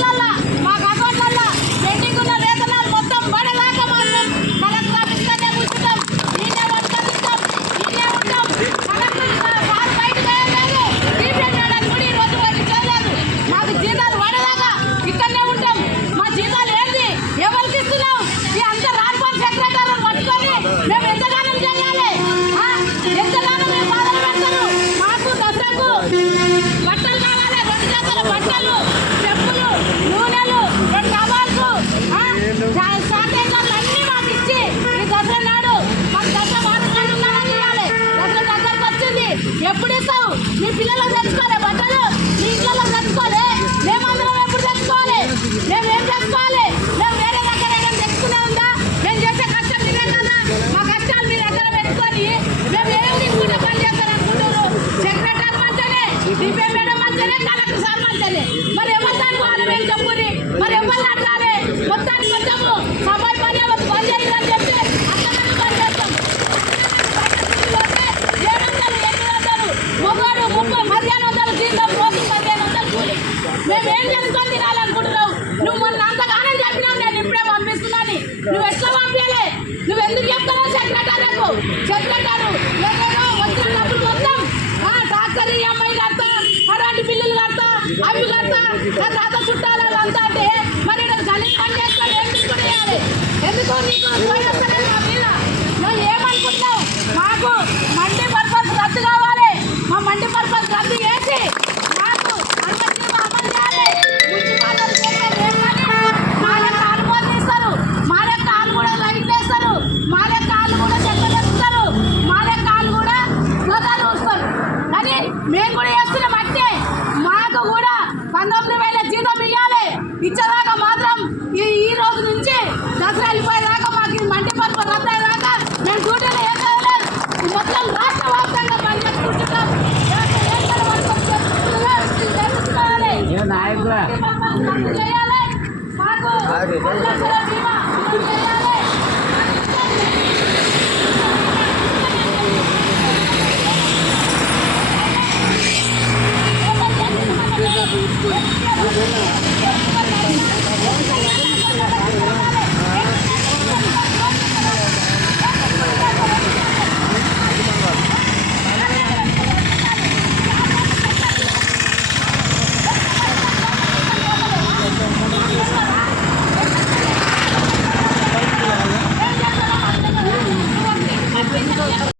రోజులల్లా మాకు అకౌంట్లల్లా పెండింగ్ ఉన్న వేతనాలు మొత్తం పడేదాకా మాత్రం కలెక్టర్ ఆఫీస్లోనే కూర్చుంటాం, ఈయనే పట్టుకొస్తాం, ఈయనే ఉంటాం. కలెక్టర్ సార్ బయటకు వెళ్ళలేదు, టీపీఎం చేయడానికి కూడా ఈ రోజు వరకు చేయలేదు. మాకు జీతాలు పడేదాకా ఇక్కడనే ఉంటాం. మా జీతాలు ఏంటి, ఎవరికి ఇస్తున్నాం? ఈ అంత రాజభవన్ సెక్రటరీ పట్టుకొని మేము ఎంతగానో చేయాలి, ఎంతగానో మేము బాధలు పెడతారు. మాకు దసరాకు బట్టలు కావాలి, 2 జతల బట్టలు, చెప్పులు, నూనెలు, 2 టవాల్స్, శానిటైజర్లు అన్నీ మాకు ఇచ్చి ఈ దసరా నాడు మాకు దసరా వాతావరణం ఉండాలని చేయాలి. దసరా దగ్గరకు వచ్చింది, ఎప్పుడు ఇస్తావు? మీ పిల్లలకు తెచ్చుకోవాలి బట్టలు, మీ ఇంట్లో తెచ్చుకోవాలి, మేమందరం ఎప్పుడు తెచ్చుకోవాలి? మేము ఏం తెచ్చుకోవాలి? మేము వేరే దగ్గర ఏమైనా తెచ్చుకునే ఉందా? మేము చేసే కష్టం మీరే కదా, మా కష్టాలు మీరు ఎక్కడ పెట్టుకొని మేము ఏం తీసుకుంటే పని చేస్తారు అనుకుంటారు. సెక్రటరీ మంచినే, డిపే మేడం మంచినే, కలెక్టర్ సార్ మంచినే. మరి ఎవరిని అనుకోవాలి? మేము చెప్పుని మరి ఎవరిని అడగాలి? మొత్తానికి కొంచెము సభాయి పని బంద్ చేయాలని చెప్పి అక్కడ పని చేస్తాం. 700, 800, మొగోడు 30, 1500 జీతం, రోజు 1500 కూలి. మేము ఏం చేసుకొని తినాలనుకుంటున్నావు? నువ్వు మొన్న అంతగానే చెప్పినావు, నేను ఇప్పుడే పంపిస్తున్నాను. నువ్వు ఎట్లా పంపించాలి? నువ్వు ఎందుకు చెప్తున్నావు సెక్రటరీకు? సెక్రటరీ ఏదేదో వచ్చిన డబ్బులు మొత్తం ట్రాక్టర్ ఈఎంఐ కడతా, కరెంటు బిల్లులు కడతా, అవి కడతా, నా తాత చుట్టాలు అంతా అంటే మరి గలీజ్ పని చేసుకొని ఏం తీసుకుని వేయాలి? ఎందుకు నీకు పోయేస్తానే మా మీద? నువ్వు ఏమనుకుంటున్నావు? మాకు మండి పర్పస్ రద్దు కావాలి. మా మండి పర్పస్ రద్దు చేసి మాకు అనుమతి అమలు చేయాలి. మున్సిపాలిటీ చేసేది ఏం పని? మా యొక్క అనుమతి ఇస్తారు, మా యొక్క కాళ్ళు కూడా లైట్లు వేస్తారు, మా యొక్క కాళ్ళు కూడా చెక్కలు వేస్తారు, మా యొక్క కాళ్ళు కూడా గోదాలు వస్తారు. కానీ మేము కూడా చేస్తున్నాం అంటే మాకు కూడా 19,000 జీతం ఇవ్వాలి. ఇచ్చేదాకా మాత్రం ఈ రోజు నుంచి దసరా వెళ్ళిపోయేదాకా మాకు ఈ మండి పర్పస్ రద్దు అయ్యేదాకా మేము డ్యూటీలో ఏం చేయలేదు. మొత్తం రాష్ట్ర వ్యాప్తంగా పని చేసుకుంటున్నాం. రద్దు చేయాలి, మాకు 2 లక్షల బీమా చేయాలి.